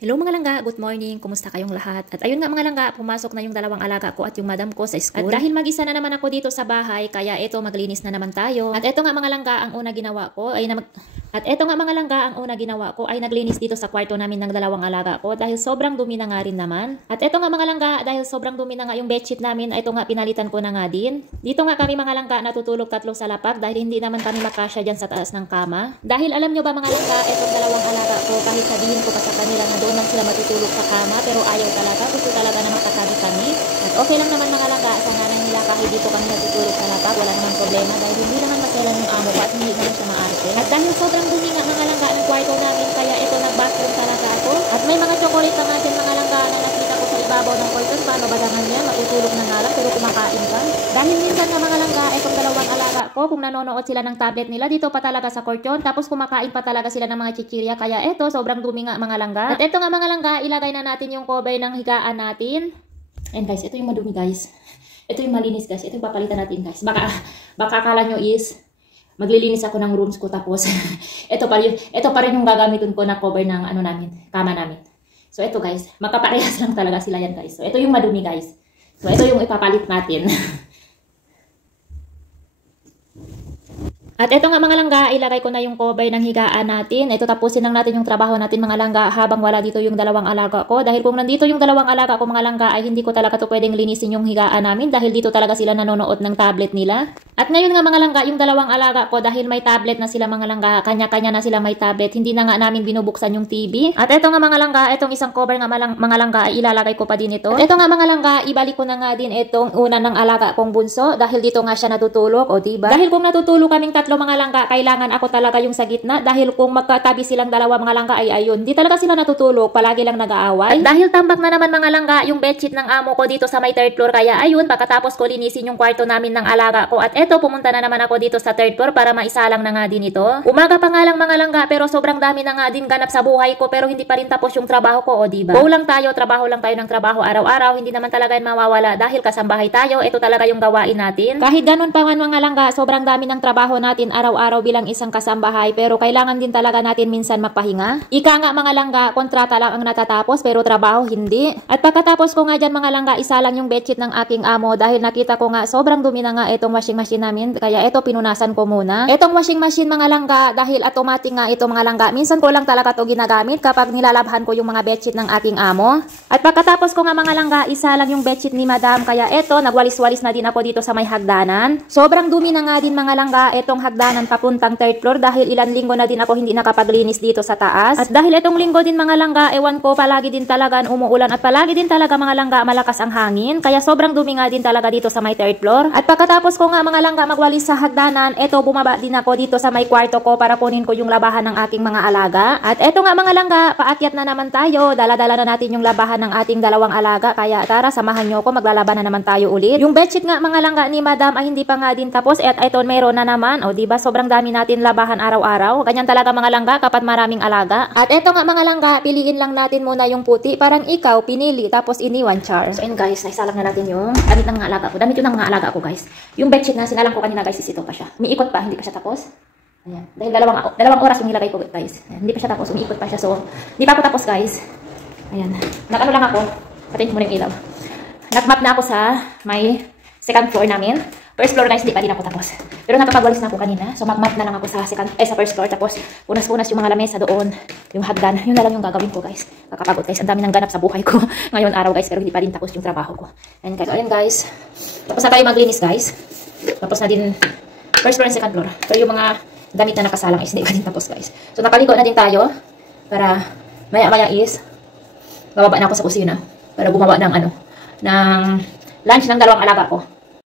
Hello mga langga, good morning, kumusta kayong lahat? At ayun nga mga langga, pumasok na yung dalawang alaga ko at yung madam ko sa school. At dahil mag-isa na naman ako dito sa bahay, kaya eto maglinis na naman tayo. At eto nga mga langga, ang una ginawa ko ay naglinis dito sa kwarto namin ng dalawang alaga ko dahil sobrang dumi na nga rin naman. At eto nga mga langga, dahil sobrang dumi na nga yung bedsheet namin, ito nga pinalitan ko na nga din. Dito nga kami mga langga natutulog tatlo sa lapag dahil hindi naman kami makasya dyan sa taas ng kama. Dahil alam nyo ba mga langga, etong dalawang alaga ko, kahit sabihin ko pa sa kanila na doon lang sila matutulog sa kama, pero ayaw talaga, gusto talaga na makatabi kami. At okay lang naman mga langga, sa nanay nila kahit dito kami natutulog sa lapag, wala naman problema dahil hindi naman maselan yung amo ko at hindi naman siya maarte. At dahil sobrang dumi nga mga langga ng kwarto namin, kaya ito nag-bathroom talaga ako. At may mga chocolate pa nga dyan mga langga na nakita ko sa ibabaw ng curtain, paano ba naman yan, matutulog na nga lang pero kumakain ka. Dahil minsan nga mga langga, itong dalawang alaga ko, kung nanonood sila ng tablet nila, dito pa talaga sa curtain, tapos kumakain pa talaga sila ng mga chichirya, kaya ito sobrang dumi nga mga langga. At ito nga mga langga, ilagay na natin yung cover ng higaan natin. And guys, ito yung madumi guys. Ito yung malinis guys. Ito yung papalitan natin guys. Baka akala nyo is maglilinis ako ng rooms ko tapos ito pa rin yung gagamitin ko na cover ng ano namin, kama namin. So ito guys, magkaparehas lang talaga sila yan guys. So ito yung madumi guys. So ito yung ipapalit natin. At ito nga mga langga, ilagay ko na yung cover ng higaan natin. Ito tapusin lang natin yung trabaho natin mga langga habang wala dito yung dalawang alaga ko. Dahil kung nandito yung dalawang alaga ko mga langga ay hindi ko talaga to pwedeng linisin yung higaan namin dahil dito talaga sila nanonood ng tablet nila. At ngayon nga mga langga, yung dalawang alaga ko dahil may tablet na sila mga langga, kanya-kanya na sila may tablet, hindi na nga namin binubuksan yung TV. At ito nga mga langga, itong isang cover nga mga langga ay ilalagay ko pa din ito. At ito nga mga langga, ibalik ko na nga din itong una ng alaga kong bunso dahil dito nga siya natutulog, o diba? Dahil kung natutulog kaming tatlo mga langga, kailangan ako talaga yung sa gitna dahil kung magkatabi silang dalawa mga langga ay ayun, di talaga sila natutulog, palagi lang nag-aaway. At dahil tambak na naman mga langga yung bedsheet ng amo ko dito sa may third floor, kaya ayun, pagkatapos ko linisin yung kwarto namin ng alaga ko at eto, pumunta na naman ako dito sa third floor para maisalang na nga din ito. Umaga pa nga lang mga langga pero sobrang dami na nga din ganap sa buhay ko pero hindi pa rin tapos yung trabaho ko, o diba? Go lang tayo, trabaho lang tayo ng trabaho araw-araw, hindi naman talaga yan mawawala dahil kasambahay tayo, ito talaga yung gawain natin. Kahit ganun pa man mga langga, sobrang dami ng trabaho natin araw-araw bilang isang kasambahay pero kailangan din talaga natin minsan magpahinga. Ika nga mga langga, kontrata lang ang natatapos pero trabaho hindi. At pagkatapos ko nga dyan mga langga, isa lang yung bedsheet ng aking amo dahil nakita ko nga sobrang dumi na nga itong washing machine namin, kaya ito pinunasan ko muna. Itong washing machine mga langga, dahil automatic nga ito mga langga, minsan ko lang talaga to ginagamit kapag nilalabhan ko yung mga bedsheet ng aking amo. At pagkatapos ko nga mga langga, isa lang yung bedsheet ni madam, kaya ito nagwalis-walis na din ako dito sa may hagdanan. Sobrang dumi na nga din mga langga itong hagdanan papuntang third floor dahil ilang linggo na din ako hindi nakapaglinis dito sa taas. At dahil itong linggo din mga langga, ewan ko, palagi din talaga umuulan at palagi din talaga mga langga malakas ang hangin, kaya sobrang dumi nga din talaga dito sa may third floor. At pagkatapos ko nga mga langga magwalis sa hagdanan, eto bumaba din ako dito sa may kwarto ko para kunin ko yung labahan ng aking mga alaga. At eto nga mga langga, paakyat na naman tayo, dala-dala na natin yung labahan ng ating dalawang alaga, kaya tara samahan nyo ko, maglalaban na naman tayo ulit. Yung bedsheet nga mga langga ni madam ay hindi pa nga din tapos at eto meron na naman, o diba sobrang dami natin labahan araw-araw. Ganyan talaga mga langga kapag maraming alaga. At eto nga mga langga, piliin lang natin muna yung puti, parang ikaw pinili tapos iniwan char. So yun guys, naisalang na natin yung damit ng mga alaga ko. Damit yun ng mga alaga ko guys. Yung bedsheet na sinalang ko kanina guys, is ito pa siya. Umiikot pa, hindi pa siya tapos. Ayan. Dahil dalawang oras yung nilagay ko guys. Ayan. Hindi pa siya tapos, umiikot pa siya. So, hindi pa ako tapos guys. Ayan. Nag-ano lang ako. Patayin ko muna yung ilaw. Nag-map na ako sa may second floor namin. First floor guys, hindi pa din ako tapos. Pero nakapagwalis na ako kanina. So mag-map na lang ako sa sa first floor. Tapos punas-punas yung mga lamesa doon. Yung hagdan. Yun na lang yung gagawin ko guys. Kakapagod guys. Ang dami nang ganap sa buhay ko ngayon araw guys. Pero hindi pa din tapos yung trabaho ko. And guys, ayan guys. Tapos na tayo maglinis guys. Tapos na din first floor and second floor. Pero yung mga damit na nakasalang is hindi pa din tapos guys. So nakaligo na din tayo. Para maya-maya is bababa na ako sa kusina. Para gumawa ng ng lunch ng dalawang alaga ko.